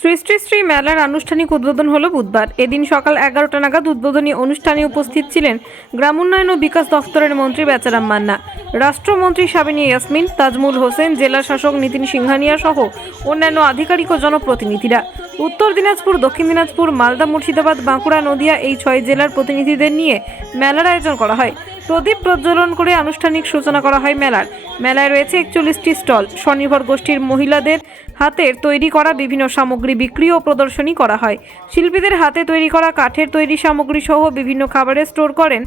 শ্রী শ্রী শ্রী মেলার আনুষ্ঠানিক উদ্বোধন হলো বুধবার। এদিন সকাল এগারোটা নাগাদ উদ্বোধনী অনুষ্ঠানে উপস্থিত ছিলেন গ্রাম উন্নয়ন ও বিকাশ দফতরের মন্ত্রী বেচারাম মান্না, রাষ্ট্রমন্ত্রী সাবিনী ইয়াসমিন, তাজমুল হোসেন, জেলা শাসক নীতিন সিংহানিয়া সহ অন্যান্য আধিকারিক ও জনপ্রতিনিধিরা। উত্তর দিনাজপুর, দক্ষিণ দিনাজপুর, মালদা, মুর্শিদাবাদ, বাঁকুড়া, নদিয়া এই ছয় জেলার প্রতিনিধিদের নিয়ে মেলার আয়োজন করা হয়। প্রদীপ প্রজ্বলন করে আনুষ্ঠানিক সূচনা করা হয় মেলার। মেলায় রয়েছে একচল্লিশটি স্টল। স্বনির্ভর গোষ্ঠীর মহিলাদের হাতের তৈরি করা বিভিন্ন সামগ্রী বিক্রি ও প্রদর্শনী করা হয়। শিল্পীদের হাতে তৈরি করা কাঠের তৈরি সামগ্রী সহ বিভিন্ন খাবারের স্টোর করেন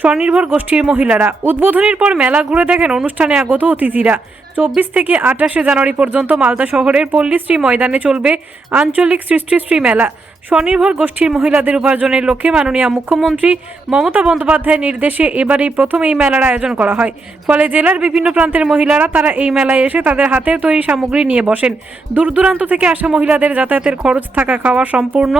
স্বনির্ভর গোষ্ঠীর মহিলারা। উদ্বোধনের পর মেলা ঘুরে দেখেন অনুষ্ঠানে আগত অতিথিরা। চব্বিশ থেকে আঠাশে জানুয়ারি পর্যন্ত মালদা শহরের পল্লীশ্রী ময়দানে চলবে আঞ্চলিক সৃষ্টিশ্রী মেলা। স্বনির্ভর গোষ্ঠীর মহিলাদের উপার্জনের লক্ষ্যে মাননীয় মুখ্যমন্ত্রী মমতা বন্দ্যোপাধ্যায়ের নির্দেশে এবার এই প্রথম এই মেলার আয়োজন করা হয়। ফলে জেলার বিভিন্ন প্রান্তের মহিলারা তারা এই মেলায় এসে তাদের হাতের তৈরি সামগ্রী নিয়ে বসেন। দূর দূরান্ত থেকে আসা মহিলাদের যাতায়াতের খরচ থাকা খাওয়া সম্পূর্ণ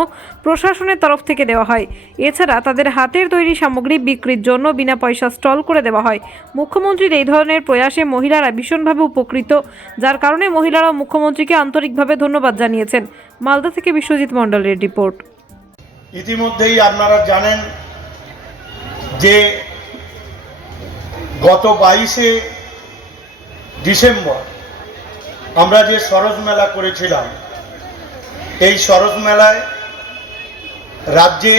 প্রশাসনের তরফ থেকে দেওয়া হয়। এছাড়া তাদের হাতের তৈরি সামগ্রী বিক্রির জন্য বিনা পয়সা স্টল করে দেওয়া হয়। মুখ্যমন্ত্রীর এই ধরনের প্রয়াসে মহিলারা ভীষণভাবে উপকৃত, যার কারণে মহিলারা মুখ্যমন্ত্রীকে আন্তরিকভাবে ধন্যবাদ জানিয়েছেন। মালদা থেকে বিশ্বজিৎ মণ্ডলের রিপোর্ট। ইতিমধ্যেই আপনারা জানেন যে গত বাইশে ডিসেম্বর আমরা যে সরোজ মেলা করেছিলাম, এই সরোজ মেলায় রাজ্যে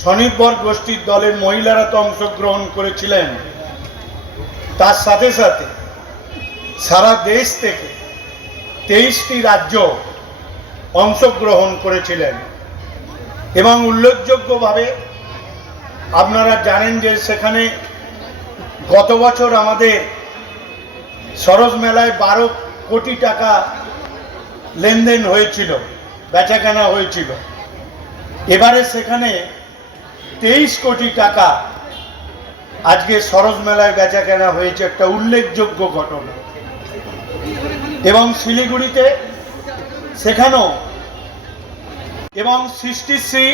স্বনির্ভর গোষ্ঠীর দলের মহিলারা তো অংশগ্রহণ করেছিলেন। তার সাথে সাথে সারা দেশ থেকে তেইশটি রাজ্য অংশগ্রহণ করেছিলেন। এবং উল্লেখযোগ্যভাবে আপনারা জানেন যে সেখানে গত বছর আমাদের সরোজ মেলায় বারো কোটি টাকা লেনদেন হয়েছিল, বেচাকেনা হয়েছিল। এবারে সেখানে তেইশ কোটি টাকা আজকে সরোজ মেলায় বেচাকেনা হয়েছে, একটা উল্লেখযোগ্য ঘটনা। এবং শিলিগুড়িতে সেখানেও এবং সৃষ্টিশ্রী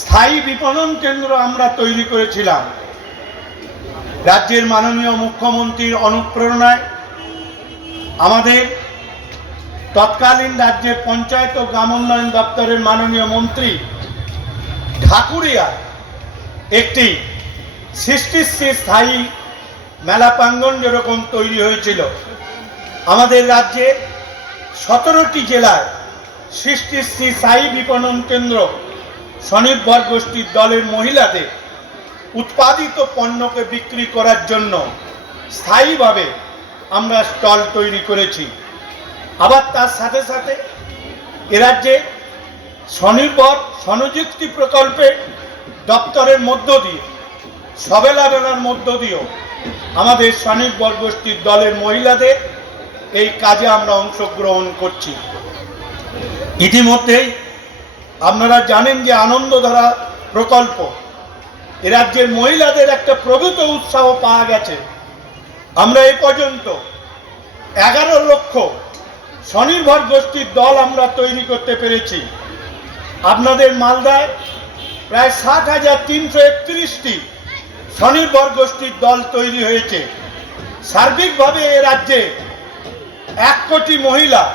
স্থায়ী বিপণন কেন্দ্র আমরা তৈরি করেছিলাম। রাজ্যের মাননীয় মুখ্যমন্ত্রীর অনুপ্রেরণায় আমাদের তৎকালীন রাজ্যের পঞ্চায়েত ও গ্রাম উন্নয়ন দপ্তরের মাননীয় মন্ত্রী ঢাকুরিয়া একটি সৃষ্টিশ্রী স্থায়ী মেলা প্রাঙ্গণ যেরকম তৈরি হয়েছিল, আমাদের রাজ্যে সতেরোটি জেলায় সৃষ্টিশ্রী স্থায়ী বিপণন কেন্দ্র স্বনির্ভর গোষ্ঠীর দলের মহিলাদের উৎপাদিত পণ্যকে বিক্রি করার জন্য স্থায়ীভাবে আমরা স্টল তৈরি করেছি। আবার তার সাথে সাথে এ রাজ্যে স্বনির্ভর স্বনিযুক্তি প্রকল্পে দপ্তরের মধ্য দিয়ে সবেলা বেলার মধ্য দিয়েও আমাদের স্বনির্ভর গোষ্ঠীর দলের মহিলাদের এই কাজে আমরা অংশগ্রহণ করছি। ইতিমধ্যেই আপনারা জানেন যে আনন্দধারা প্রকল্প, এ রাজ্যের মহিলাদের একটা প্রভূত উৎসাহ পাওয়া গেছে। আমরা এ পর্যন্ত এগারো লক্ষ স্বনির্ভর গোষ্ঠীর দল আমরা তৈরি করতে পেরেছি। আপনাদের মালদায় প্রায় সাত হাজার তিনশো একত্রিশটি স্বনির্ভর গোষ্ঠীর দল তৈরি হয়েছে। সার্বিকভাবে এ রাজ্যে এক কোটি মহিলা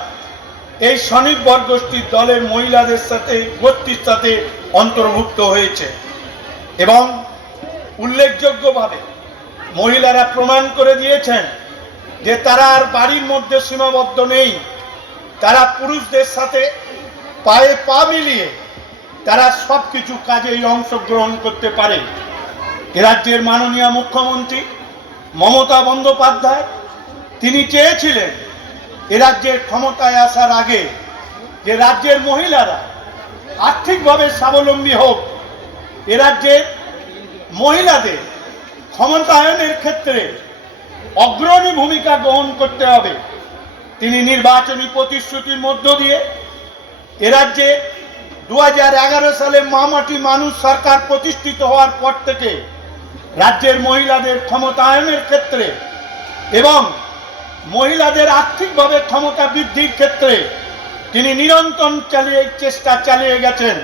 এই স্বনির্ভর গোষ্ঠীর দলের মহিলাদের সাথে, গোষ্ঠীর সাথে অন্তর্ভুক্ত হয়েছে। এবং উল্লেখযোগ্যভাবে মহিলারা প্রমাণ করে দিয়েছেন যে তারা আর বাড়ির মধ্যে সীমাবদ্ধ নেই। তারা পুরুষদের সাথে পায়ে পা মিলিয়ে তারা সব কিছু কাজেই অংশগ্রহণ করতে পারে। রাজ্যের মাননীয় মুখ্যমন্ত্রী মমতা বন্দ্যোপাধ্যায়, তিনি চেয়েছিলেন এ রাজ্যের ক্ষমতায় আসার আগে যে রাজ্যের মহিলারা আর্থিকভাবে স্বাবলম্বী হোক, এ রাজ্যের মহিলাদের ক্ষমতায়নের ক্ষেত্রে অগ্রণী ভূমিকা গ্রহণ করতে হবে। তিনি নির্বাচনী প্রতিশ্রুতির মধ্য দিয়ে এ রাজ্যে দু হাজার এগারো সালে মামাটি মানুষ সরকার প্রতিষ্ঠিত হওয়ার পর থেকে রাজ্যের মহিলাদের ক্ষমতায়নের ক্ষেত্রে এবং মহিলাদের আর্থিকভাবে ক্ষমতা বৃদ্ধির ক্ষেত্রে তিনি নিরন্তর চালিয়ে, চেষ্টা চালিয়ে গেছেন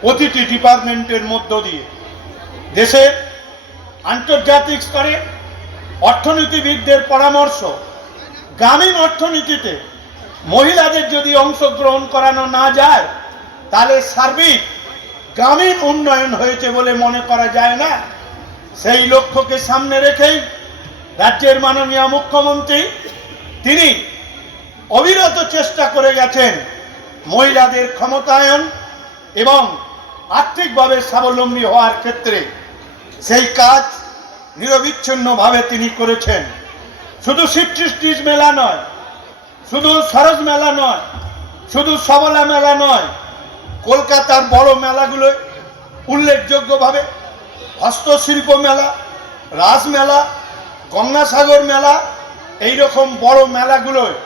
প্রতিটি ডিপার্টমেন্টের মধ্য দিয়ে। দেশের আন্তর্জাতিক স্তরে অর্থনীতিবিদদের পরামর্শ, গ্রামীণ অর্থনীতিতে মহিলাদের যদি অংশগ্রহণ করানো না যায়, তাহলে সার্বিক গ্রামীণ উন্নয়ন হয়েছে বলে মনে করা যায় না। সেই লক্ষ্যকে সামনে রেখেই রাজ্যের মাননীয় মুখ্যমন্ত্রী, তিনি অবিরত চেষ্টা করে গেছেন মহিলাদের ক্ষমতায়ন এবং আর্থিকভাবে স্বাবলম্বী হওয়ার ক্ষেত্রে। সেই কাজ নিরবিচ্ছিন্নভাবে তিনি করেছেন। শুধু শিবসৃষ্টির মেলা নয়, শুধু সরোজ মেলা নয়, শুধু সবলা মেলা নয়, কলকাতার বড় মেলাগুলো উল্লেখযোগ্যভাবে হস্তশিল্প মেলা রাস মেলা গঙ্গাসাগর মেলা এই রকম বড় মেলাগুলোয়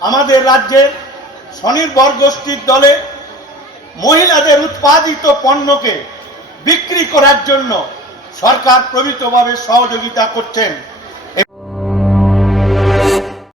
আমাদের রাজ্যের স্বনির্ভর গোষ্ঠীর দলে মহিলাদের উৎপাদিত পণ্যকে বিক্রি করার জন্য সরকার প্রভৃতভাবে সহযোগিতা করছেন।